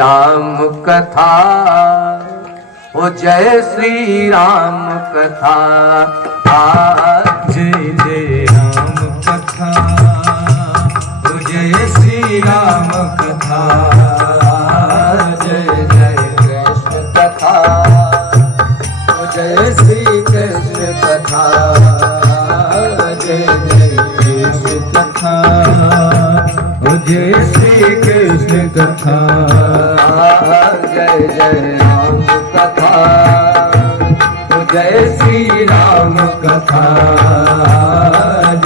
राम कथा, ओ जय श्री राम कथा। जय जय राम कथा, ओ जय श्री राम कथा। जय जय कृष्ण कथा, ओ जय श्री कृष्ण कथा। जय जय कृष्ण कथा, ओ जय श्री कृष्ण कथा। जय जय राम कथा, ओ जय श्री राम कथा।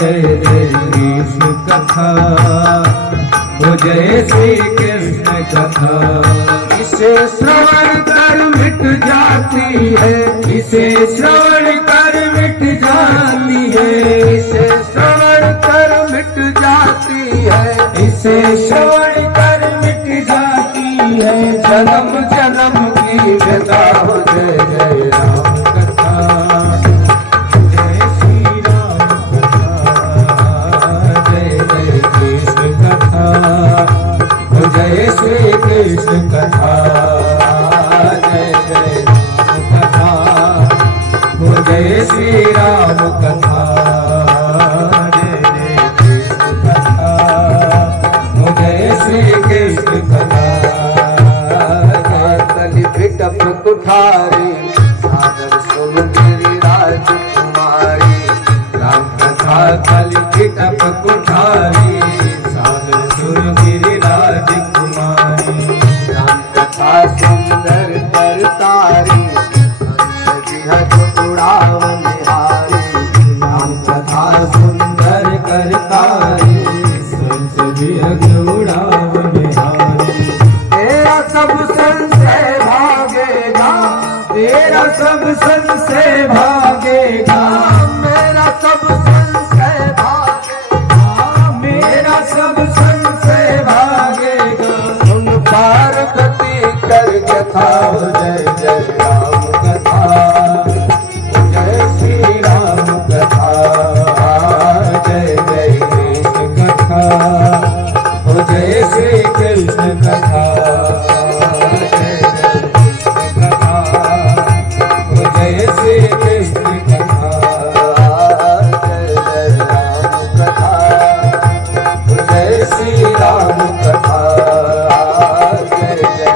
जय जय कृष्ण कथा, ओ जय श्री कृष्ण कथा। इसे श्रवण कर मिट जाती है, इसे श्रवण कर मिट जाती है, इसे श्रवण कर मिट जाती है, इसे श्रवण कर मिट जाती है। जन्म जन्म की व्यथा हो। जय जय राम कथा, जय श्री राम कथा। जय जय कृष्ण कथा, ओ जय श्री कृष्ण कथा। जय जय राम कथा, ओ जय श्री राम कथा। जय जय कृष्ण कथा, ओ जय श्री कृष्ण कथा। कली बिटप कुठारी, सागर सुन गिरिराज कुमारी। राम कथा कलि बिटप कुठारी, सागर सुर गिरिराज कुमारी। राम कथा सुंदर करतारी, हंस उड़ावन हारी। राम कथा सुंदर करतारी, संस उड़ावन हारी। तेरा सब संशय भागेगा, तेरा सब संशय भागेगा, मेरा सब संशय भागेगा, मेरा सब संशय भागेगा। तुम पार्वती कर कथा। जय जय राम कथा, जय श्री राम कथा। जय जय कृष्ण कथा, ओ जय श्री कृष्ण कथा। जय जय कृष्ण कथा, ओ जय श्री कृष्ण कथा। जय जय राम कथा, जय श्री राम कथा। जय जय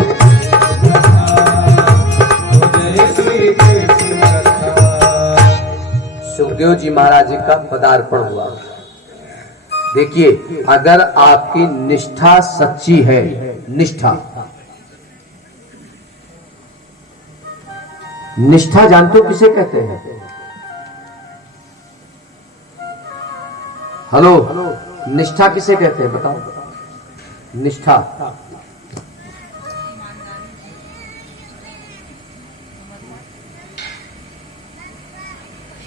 जय श्री कृष्ण कथा। सुखदेव जी महाराज जी का पदार्पण हुआ। देखिए, अगर आपकी निष्ठा सच्ची है, निष्ठा, निष्ठा जानते हो किसे कहते हैं? हेलो, निष्ठा किसे कहते हैं बताओ? निष्ठा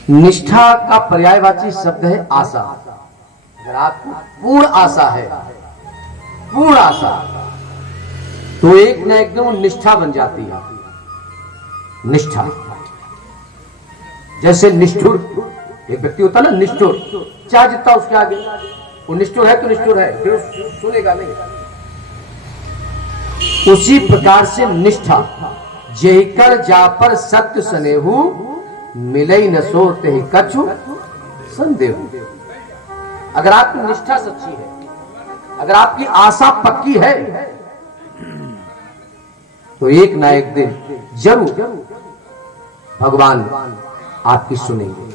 निष्ठा का पर्यायवाची शब्द है आशा। अगर आपको पूर्ण आशा है, पूर्ण आशा, तो एक न एक दिन निष्ठा बन जाती है। निष्ठा जैसे निष्ठुर, एक व्यक्ति होता है ना निष्ठुर, चाहे जितना उसके आगे, वो निष्ठुर है तो निष्ठुर है, फिर सुनेगा नहीं। उसी प्रकार से निष्ठा, जेहि कर जा पर सत्य सनेहु, मिलई न सोते ही कछु संदेहु। अगर आपकी निष्ठा सच्ची है, अगर आपकी आशा पक्की है, तो एक ना एक दिन जरूर भगवान आपकी सुनेंगे,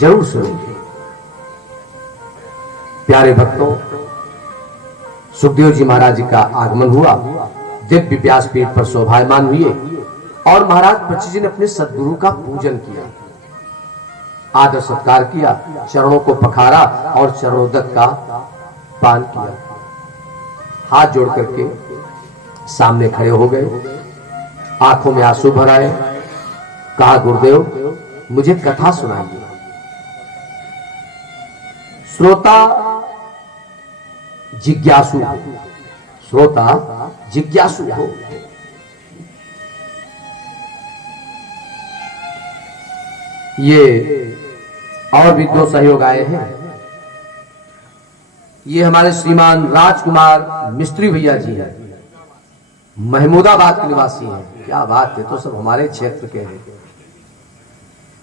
जरूर सुनेंगे। प्यारे भक्तों, सुखदेव जी महाराज जी का आगमन हुआ, दिव्य व्यासपीठ पर शोभायमान हुए और महाराज बच्ची जी ने अपने सदगुरु का पूजन किया, आदर सत्कार किया, चरणों को पखारा और चरणोदक का पान किया। हाथ जोड़ करके सामने खड़े हो गए, आंखों में आंसू भर आए, कहा गुरुदेव मुझे कथा सुनाइए। श्रोता जिज्ञासु हो, श्रोता जिज्ञासु हो। ये और भी दो सहयोग आए हैं। ये हमारे श्रीमान राजकुमार मिस्त्री भैया जी हैं, महमूदाबाद के निवासी हैं। क्या बात है, तो सब हमारे क्षेत्र के हैं।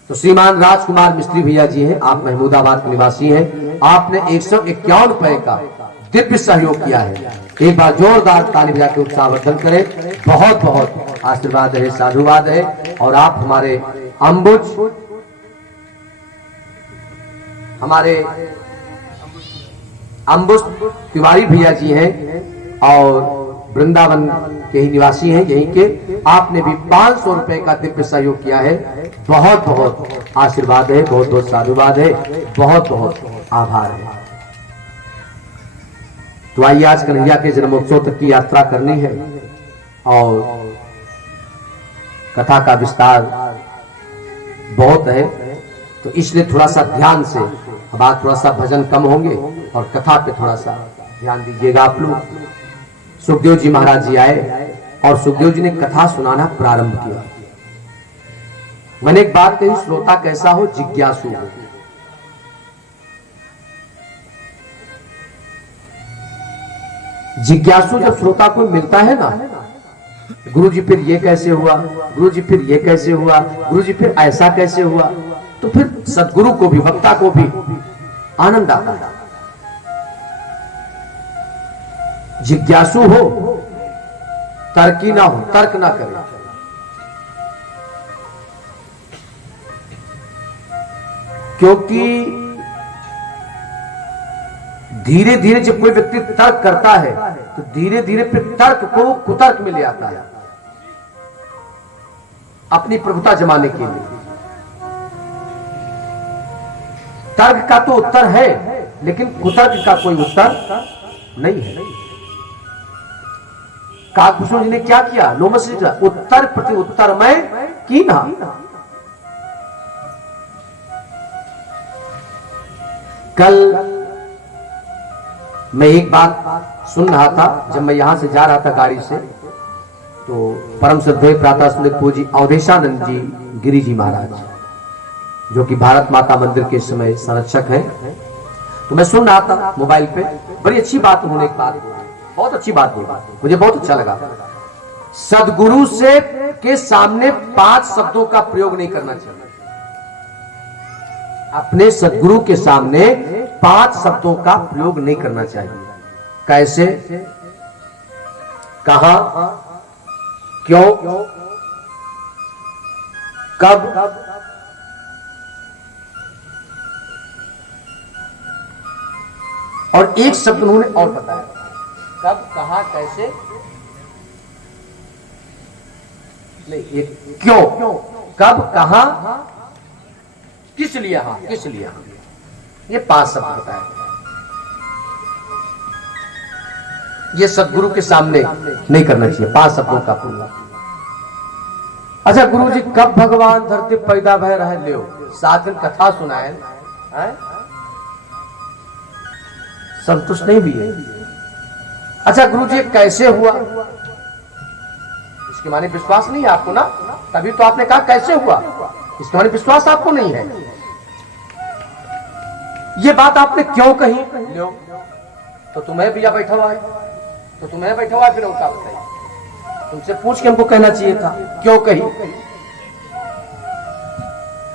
तो श्रीमान राजकुमार मिस्त्री भैया जी हैं, आप महमूदाबाद के निवासी हैं। आपने 151 रुपए का दिव्य सहयोग किया है। एक बार जोरदार ताली बजा के उत्साहवर्धन करें। बहुत बहुत आशीर्वाद है, साधुवाद है। और आप हमारे अंबुज तिवारी भैया जी हैं और वृंदावन के ही निवासी हैं यहीं के। आपने भी 500 रुपए का दिव्य सहयोग किया है। बहुत बहुत आशीर्वाद है, बहुत बहुत साधुवाद है, बहुत बहुत आभार है। तो आइए आज कन्हैया के जन्मोत्सव तक की यात्रा करनी है और कथा का विस्तार बहुत है, तो इसलिए थोड़ा सा ध्यान से, अब आज थोड़ा सा भजन कम होंगे और कथा पे थोड़ा सा ध्यान दीजिएगा आप लोग। सुखदेव जी महाराज जी आए और सुखदेव जी ने कथा सुनाना प्रारंभ किया। मैंने एक बात कही, श्रोता कैसा हो, जिज्ञासु हो। जिज्ञासु जब श्रोता को मिलता है ना, गुरु जी फिर ये कैसे हुआ, गुरु जी फिर ये कैसे हुआ, गुरु जी फिर ऐसा कैसे हुआ, तो फिर सदगुरु को भी, वक्ता को भी आनंद आता है। जिज्ञासु हो, तर्की ना हो, तर्क ना करे। क्योंकि धीरे धीरे जब कोई व्यक्ति तर्क करता है तो धीरे धीरे फिर तर्क को कुतर्क में ले आता है अपनी प्रभुता जमाने के लिए। तर्क का तो उत्तर है, लेकिन कुतर्क का कोई उत्तर नहीं है। काकभूषण जी ने क्या किया, लोमस जी, उत्तर प्रति उत्तर में की ना। कल मैं एक बात सुन रहा था, जब मैं यहां से जा रहा था गाड़ी से, तो परम श्रद्धेय प्रातः स्मृत पूज्य अवधेशानंद जी गिरी जी महाराज, जो कि भारत माता मंदिर के समय संरक्षक हैं, तो मैं सुन रहा था मोबाइल पे। बड़ी अच्छी बात उन्होंने एक बात, बहुत अच्छी बात बोली, मुझे बहुत अच्छा लगा। सदगुरु से के सामने 5 शब्दों का प्रयोग नहीं करना चाहिए। अपने सदगुरु के सामने 5 शब्दों का प्रयोग नहीं करना चाहिए। कैसे, कहां, क्यों, कब, और एक शब्द उन्होंने और बताया, कब, कहां, कैसे नहीं, एक क्यों, कब, कहां, किस लिए, हाँ किस लिए, हाँ, ये 5 शब्द बताए। ये सदगुरु के सामने नहीं करना चाहिए 5 शब्दों का प्रयोग। अच्छा, गुरु जी कब भगवान धरती पैदा भय रहे, ले 7 दिन कथा सुनाए, संतुष्ट नहीं भी है। अच्छा गुरु जी कैसे हुआ, इसके माने विश्वास नहीं है आपको ना, तभी तो आपने कहा कैसे हुआ, इसके माने विश्वास आपको नहीं है। ये बात आपने क्यों कही, लो तो तुम्हें भैया बैठा हुआ है, तो तुम्हें बैठा हुआ है, फिर उसका बताइए, तुमसे पूछ के हमको कहना चाहिए था क्यों कही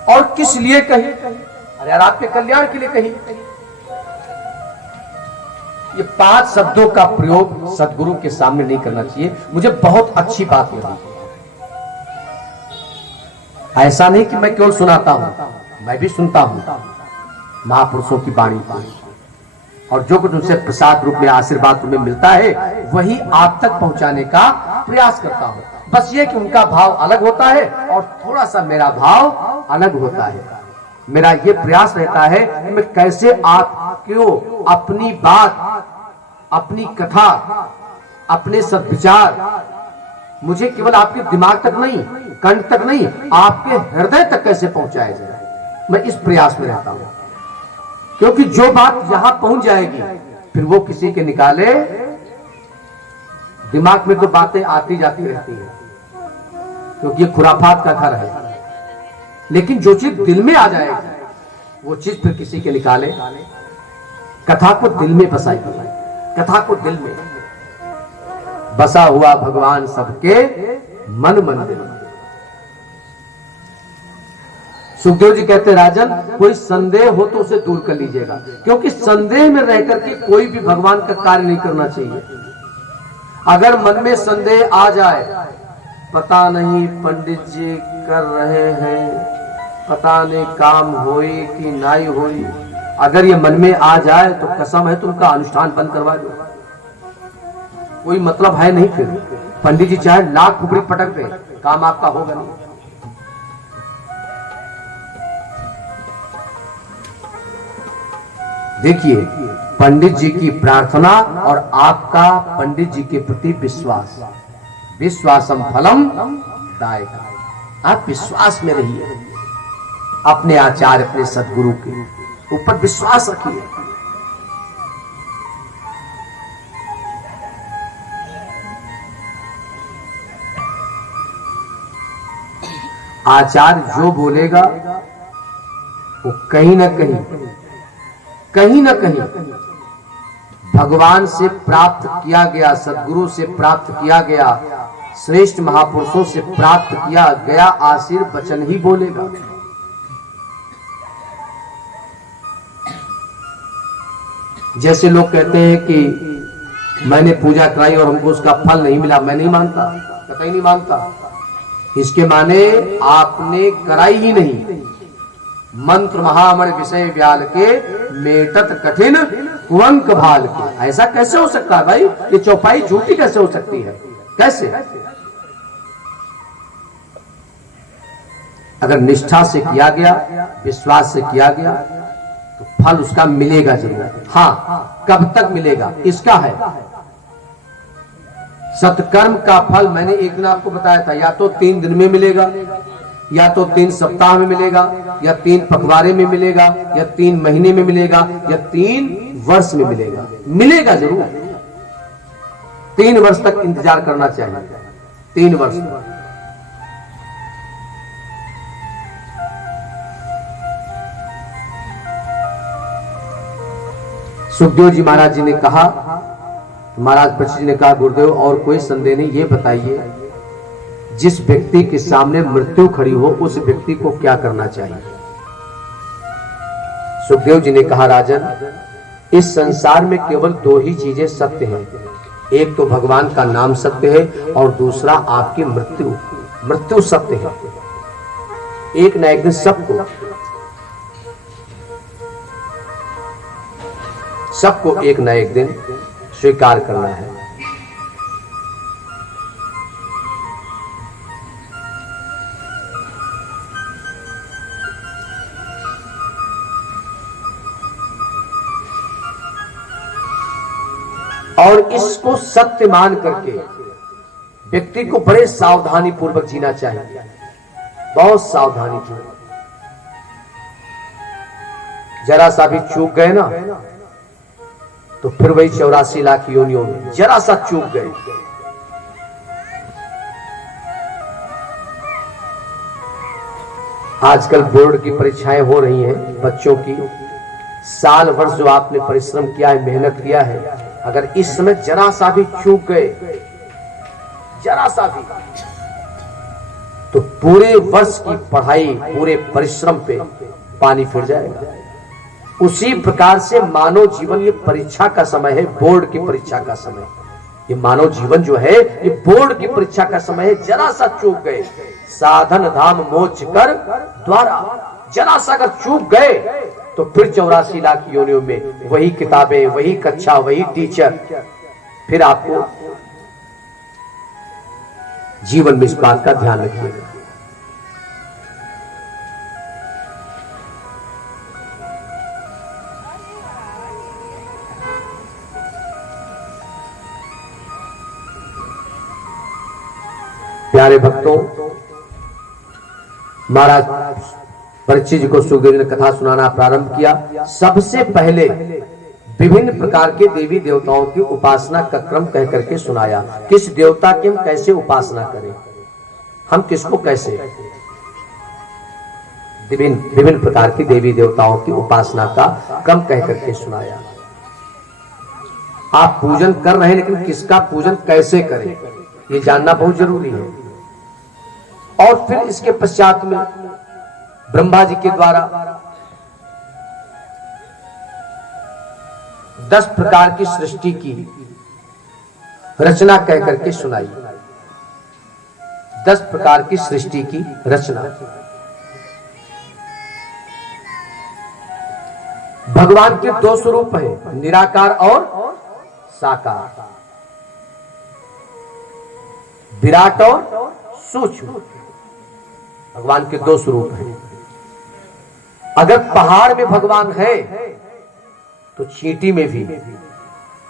और किस लिए कही। अरे यार, आपके कल्याण के लिए कही। ये 5 शब्दों का प्रयोग सदगुरु के सामने नहीं करना चाहिए। मुझे बहुत अच्छी बात लगी। ऐसा नहीं कि मैं केवल सुनाता हूं, मैं भी सुनता हूं महापुरुषों की वाणी को, और जो कुछ उनसे प्रसाद रूप में, आशीर्वाद रूप में मिलता है वही आप तक पहुंचाने का प्रयास करता हूं। बस ये कि उनका भाव अलग होता है और थोड़ा सा मेरा भाव अलग होता है। मेरा ये प्रयास रहता है कि मैं कैसे आपको अपनी बात, अपनी कथा, अपने सद्विचार, मुझे केवल आपके दिमाग तक नहीं, कंठ तक नहीं, आपके हृदय तक कैसे पहुंचाया जाए, मैं इस प्रयास में रहता हूं। क्योंकि जो बात यहां पहुंच जाएगी फिर वो किसी के निकाले, दिमाग में तो बातें आती जाती रहती है, क्योंकि ये खुराफात का घर है। लेकिन जो चीज दिल में आ जाएगी वो चीज फिर किसी के निकाले। कथा को दिल में बसाइए, कथा को दिल में। बसा हुआ भगवान सबके मन मंदिर में। सुखदेव जी कहते राजन, कोई संदेह हो तो उसे दूर कर लीजिएगा, क्योंकि संदेह में रह करके कोई भी भगवान का कार्य नहीं करना चाहिए। अगर मन में संदेह आ जाए, पता नहीं पंडित जी कर रहे हैं, पता नहीं काम होई कि नहीं होई, अगर ये मन में आ जाए तो कसम है तुमका अनुष्ठान बंद करवा दो, कोई मतलब है नहीं। फिर पंडित जी चाहे लाख खुपड़ी पटक दे, काम आपका होगा नहीं। देखिए, पंडित जी की प्रार्थना और आपका पंडित जी के प्रति विश्वास, विश्वासम फलम दायका, आप विश्वास में रहिए, अपने आचार्य अपने सदगुरु के ऊपर विश्वास रखिए। आचार्य जो बोलेगा वो कहीं ना कहीं भगवान से प्राप्त किया गया, सदगुरु से प्राप्त किया गया, श्रेष्ठ महापुरुषों से प्राप्त किया गया आशीर्वचन ही बोलेगा। जैसे लोग कहते हैं कि मैंने पूजा कराई और हमको उसका फल नहीं मिला, मैं नहीं मानता, कतई नहीं मानता। इसके माने आपने कराई ही नहीं। मंत्र महामण विषय व्याल के मेटत कठिन कुंक भाल के, ऐसा कैसे हो सकता है भाई? ये चौपाई झूठी कैसे हो सकती है? कैसे? अगर निष्ठा से किया गया, विश्वास से किया गया तो फल उसका मिलेगा जरूर। हाँ, कब तक मिलेगा इसका है। सत्कर्म का फल मैंने एक दिन आपको बताया था, या तो 3 दिन में मिलेगा, या तो 3 सप्ताह में मिलेगा, या 3 पखवाड़े में मिलेगा, या 3 महीने में मिलेगा, या 3 वर्ष में मिलेगा। मिलेगा जरूर। 3 वर्ष तक इंतजार करना चाहिए, 3 वर्ष तक। सुखदेव जी महाराज जी ने कहा, महाराज परीक्षित जी ने कहा, गुरुदेव और कोई संदेह नहीं, ये बताइए जिस व्यक्ति के सामने मृत्यु खड़ी हो उस व्यक्ति को क्या करना चाहिए? सुखदेव जी ने कहा, राजन, इस संसार में केवल 2 ही चीजें सत्य हैं। एक तो भगवान का नाम सत्य है और दूसरा आपकी मृत्यु। मृत्यु सत्य है। एक न एक दिन सबको एक न एक दिन स्वीकार करना है। और इसको सत्य मान करके व्यक्ति को बड़े सावधानी पूर्वक जीना चाहिए, बहुत सावधानी पूर्वक। जरा सा भी चूक गए ना तो फिर वही 84 लाख योनियों में, जरा सा चूक गए। आजकल बोर्ड की परीक्षाएं हो रही हैं बच्चों की। साल भर जो आपने परिश्रम किया है, मेहनत किया है, अगर इस समय जरा सा भी चूक गए, जरा सा भी, तो पूरे वर्ष की पढ़ाई, पूरे परिश्रम पे पानी फिर जाएगा। उसी प्रकार से मानव जीवन ये परीक्षा का समय है, बोर्ड की परीक्षा का समय। ये मानव जीवन जो है ये बोर्ड की परीक्षा का समय है। जरा सा चूक गए, साधन धाम मोक्ष कर द्वारा, जरा सा अगर चूक गए तो फिर 84 लाख योनियों में वही किताबें, वही कक्षा, वही टीचर। फिर आपको जीवन में इस बात का ध्यान रखिएगा। प्यारे भक्तों, महाराज परीक्षित जी को सुखदेव जी ने कथा सुनाना प्रारंभ किया। सबसे पहले विभिन्न प्रकार के देवी देवताओं की उपासना का क्रम कह करके सुनाया। किस देवता की हम कैसे उपासना करें, हम किसको कैसे, विभिन्न प्रकार की देवी देवताओं की उपासना का क्रम कह करके सुनाया। आप पूजन कर रहे हैं, लेकिन किसका पूजन कैसे करें ये जानना बहुत जरूरी है। और फिर इसके पश्चात में ब्रह्मा जी के द्वारा 10 प्रकार की सृष्टि की रचना कह करके सुनाई। 10 प्रकार की सृष्टि की रचना। भगवान के 2 स्वरूप हैं, निराकार और साकार, विराट और सूक्ष्म। भगवान के 2 स्वरूप हैं। अगर पहाड़ में भगवान है तो चींटी में भी,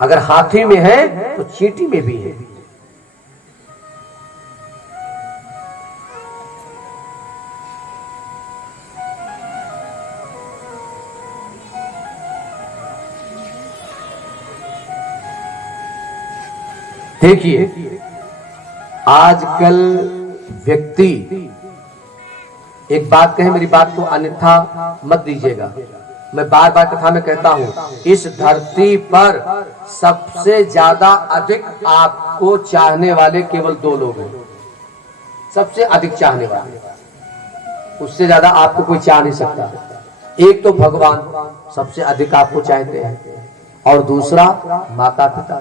अगर हाथी में है तो चींटी में भी है। देखिए, आजकल व्यक्ति, एक बात कहे, मेरी बात को अन्यथा मत दीजिएगा, मैं बार बार कथा में कहता हूं, इस धरती पर सबसे ज्यादा अधिक आपको चाहने वाले केवल 2 लोग हैं। सबसे अधिक चाहने वाले, उससे ज्यादा आपको कोई चाह नहीं सकता। एक तो भगवान सबसे अधिक आपको चाहते हैं, और दूसरा माता पिता।